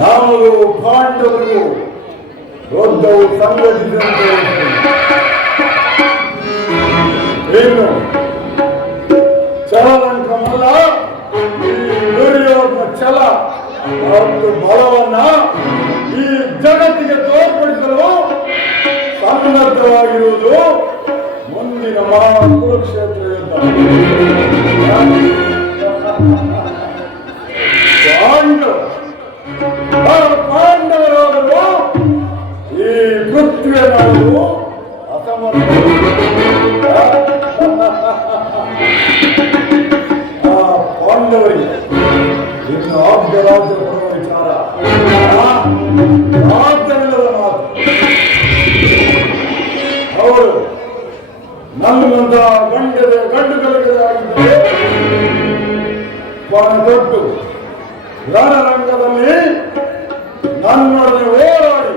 ನಾವು ಪಾಂಡವರು ದೊಡ್ಡವು ಸಂಘಟಿಸಿದಂತೆ ಏನು ಚಲನಂಕಮಲ್ಲ, ಈ ದುರ್ಯೋಧನ ಛಲ ಮತ್ತು ಬಲವನ್ನ ಈ ಜಗತ್ತಿಗೆ ತೋರ್ಪಡಿಸಲು ಸನ್ನದ್ಧವಾಗಿರುವುದು ಮುಂದಿನ ಮಹಾ ಕುರುಕ್ಷೇತ್ರ ಯುದ್ಧ. ಪಾಂಡವರಾದರೂ ಈ ಪೃಥ್ವಿಯ ನಾವು ಅಸಮರ್ಥ. ಆ ಪಾಂಡವರಿಗೆ ಇನ್ನು ಆಪ್ತ ರಾಜ್ಯ ಕೊಡುವ ವಿಚಾರ ರಾಜ್ಯವಿಲ್ಲದ ಮಾತು. ಅವರು ನನ್ನಂತ ಗಂಡು ಕಲಿಕೆಯಾಗಿದ್ದರೆ ತೊಟ್ಟು ರಣರಂಗದಲ್ಲಿ ನನ್ನೊಡನೆ ಹೋರಾಡಿ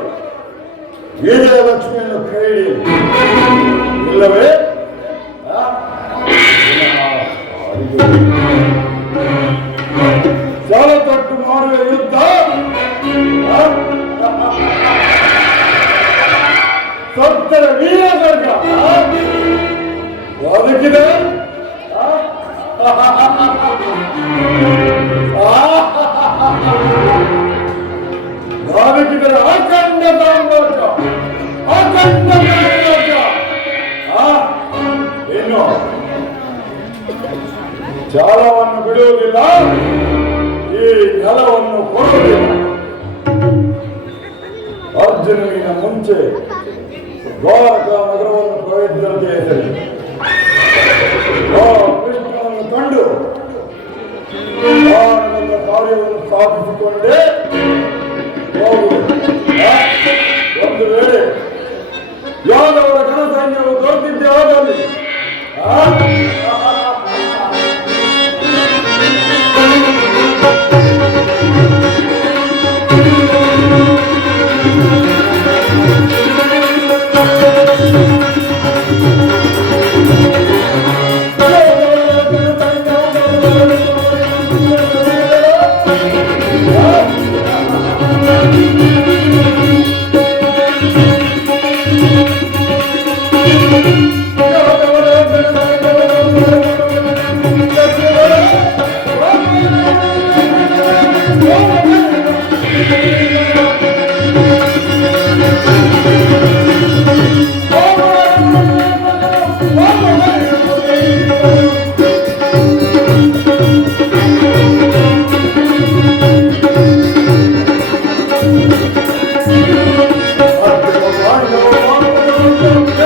ವಿಜಯಲಕ್ಷ್ಮಿಯನ್ನು ಕೈಡಿ, ಇಲ್ಲವೇ ಜಲತಟ್ಟು ಮಾಡುವ ಯುದ್ಧ ಸತ್ತರ ವೀರಗರ್ಗ ಬದುಕಿದೆ. ಬದುಕಿದರೆ ಅಖಂಡ ಸಾಮ್ರಾಜ್ಯ, ಅಖಂಡ ಸಾಮ್ರಾಜ್ಯ. ಇನ್ನು ಜಾಲವನ್ನು ಬಿಡುವುದಿಲ್ಲ, ಈ ನೆಲವನ್ನು ಕೊಡುವುದಿಲ್ಲ. ಅರ್ಜುನನಿನ ಮುಂಚೆ ದ್ವಾರಕಾ ನಗರವನ್ನು ಪ್ರವೇಶಿಸಿದಂತೆ ಹೆಸರು ಕೃಷ್ಣನನ್ನು ಕಂಡು ನನ್ನ ಕಾರ್ಯವನ್ನು ಸಾಧಿಸಿಕೊಂಡೇ ಹೋಗುವುದು. ಒಂದು ವೇಳೆ ಯಾದವರ ಘನಸೈನ್ಯವು ದೊರೆತಿದ್ದೆ ಆದಲ್ಲಿ Oh,